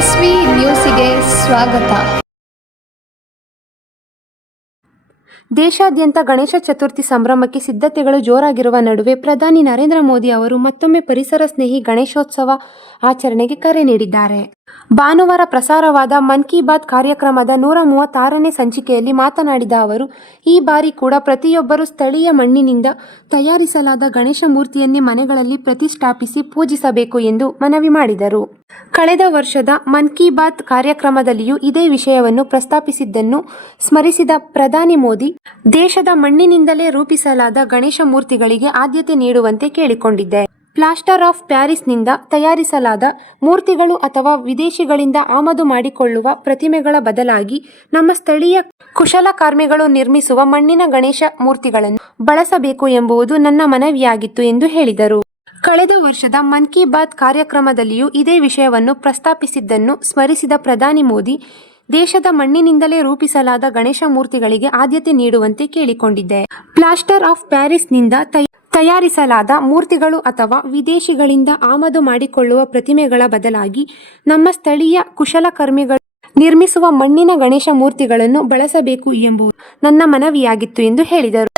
S V ನ್ಯೂಸಿಗೆ ಸ್ವಾಗತ. ದೇಶಾದ್ಯಂತ ಗಣೇಶ ಚತುರ್ಥಿ ಸಂಭ್ರಮಕ್ಕೆ ಸಿದ್ಧತೆಗಳು ಜೋರಾಗಿರುವ ನಡುವೆ ಪ್ರಧಾನಿ ನರೇಂದ್ರ ಮೋದಿ ಅವರು ಮತ್ತೊಮ್ಮೆ ಪರಿಸರ ಸ್ನೇಹಿ ಗಣೇಶೋತ್ಸವ ಆಚರಣೆಗೆ ಕರೆ ನೀಡಿದ್ದಾರೆ. ಭಾನುವಾರ ಪ್ರಸಾರವಾದ ಮನ್ ಕಿ ಬಾತ್ ಕಾರ್ಯಕ್ರಮದ 136ನೇ ಸಂಚಿಕೆಯಲ್ಲಿ ಮಾತನಾಡಿದ ಅವರು, ಈ ಬಾರಿ ಕೂಡ ಪ್ರತಿಯೊಬ್ಬರೂ ಸ್ಥಳೀಯ ಮಣ್ಣಿನಿಂದ ತಯಾರಿಸಲಾದ ಗಣೇಶ ಮೂರ್ತಿಯನ್ನೇ ಮನೆಗಳಲ್ಲಿ ಪ್ರತಿಷ್ಠಾಪಿಸಿ ಪೂಜಿಸಬೇಕು ಎಂದು ಮನವಿ ಮಾಡಿದರು. ಕಳೆದ ವರ್ಷದ ಮನ್ ಕಿ ಬಾತ್ ಕಾರ್ಯಕ್ರಮದಲ್ಲಿಯೂ ಇದೇ ವಿಷಯವನ್ನು ಪ್ರಸ್ತಾಪಿಸಿದ್ದನ್ನು ಸ್ಮರಿಸಿದ ಪ್ರಧಾನಿ ಮೋದಿ, ದೇಶದ ಮಣ್ಣಿನಿಂದಲೇ ರೂಪಿಸಲಾದ ಗಣೇಶ ಮೂರ್ತಿಗಳಿಗೆ ಆದ್ಯತೆ ನೀಡುವಂತೆ ಕೇಳಿಕೊಂಡಿದ್ದೆ. ಪ್ಲಾಸ್ಟರ್ ಆಫ್ ಪ್ಯಾರಿಸ್ನಿಂದ ತಯಾರಿಸಲಾದ ಮೂರ್ತಿಗಳು ಅಥವಾ ವಿದೇಶಿಗಳಿಂದ ಆಮದು ಮಾಡಿಕೊಳ್ಳುವ ಪ್ರತಿಮೆಗಳ ಬದಲಾಗಿ ನಮ್ಮ ಸ್ಥಳೀಯ ಕುಶಲಕರ್ಮಿಗಳು ನಿರ್ಮಿಸುವ ಮಣ್ಣಿನ ಗಣೇಶ ಮೂರ್ತಿಗಳನ್ನು ಬಳಸಬೇಕು ಎಂಬುದು ನನ್ನ ಮನವಿಯಾಗಿತ್ತು ಎಂದು ಹೇಳಿದರು. ಕಳೆದ ವರ್ಷದ ಮನ್ ಕಿ ಬಾತ್ ಕಾರ್ಯಕ್ರಮದಲ್ಲಿಯೂ ಇದೇ ವಿಷಯವನ್ನು ಪ್ರಸ್ತಾಪಿಸಿದ್ದನ್ನು ಸ್ಮರಿಸಿದ ಪ್ರಧಾನಿ ಮೋದಿ, ದೇಶದ ಮಣ್ಣಿನಿಂದಲೇ ರೂಪಿಸಲಾದ ಗಣೇಶ ಮೂರ್ತಿಗಳಿಗೆ ಆದ್ಯತೆ ನೀಡುವಂತೆ ಕೇಳಿಕೊಂಡಿದ್ದೆ. ಪ್ಲಾಸ್ಟರ್ ಆಫ್ ಪ್ಯಾರಿಸ್ನಿಂದ ತಯಾರಿಸಲಾದ ಮೂರ್ತಿಗಳು ಅಥವಾ ವಿದೇಶಿಗಳಿಂದ ಆಮದು ಮಾಡಿಕೊಳ್ಳುವ ಪ್ರತಿಮೆಗಳ ಬದಲಾಗಿ ನಮ್ಮ ಸ್ಥಳೀಯ ಕುಶಲಕರ್ಮಿಗಳು ನಿರ್ಮಿಸುವ ಮಣ್ಣಿನ ಗಣೇಶ ಮೂರ್ತಿಗಳನ್ನು ಬಳಸಬೇಕು ಎಂಬುದು ನನ್ನ ಮನವಿಯಾಗಿತ್ತು ಎಂದು ಹೇಳಿದರು.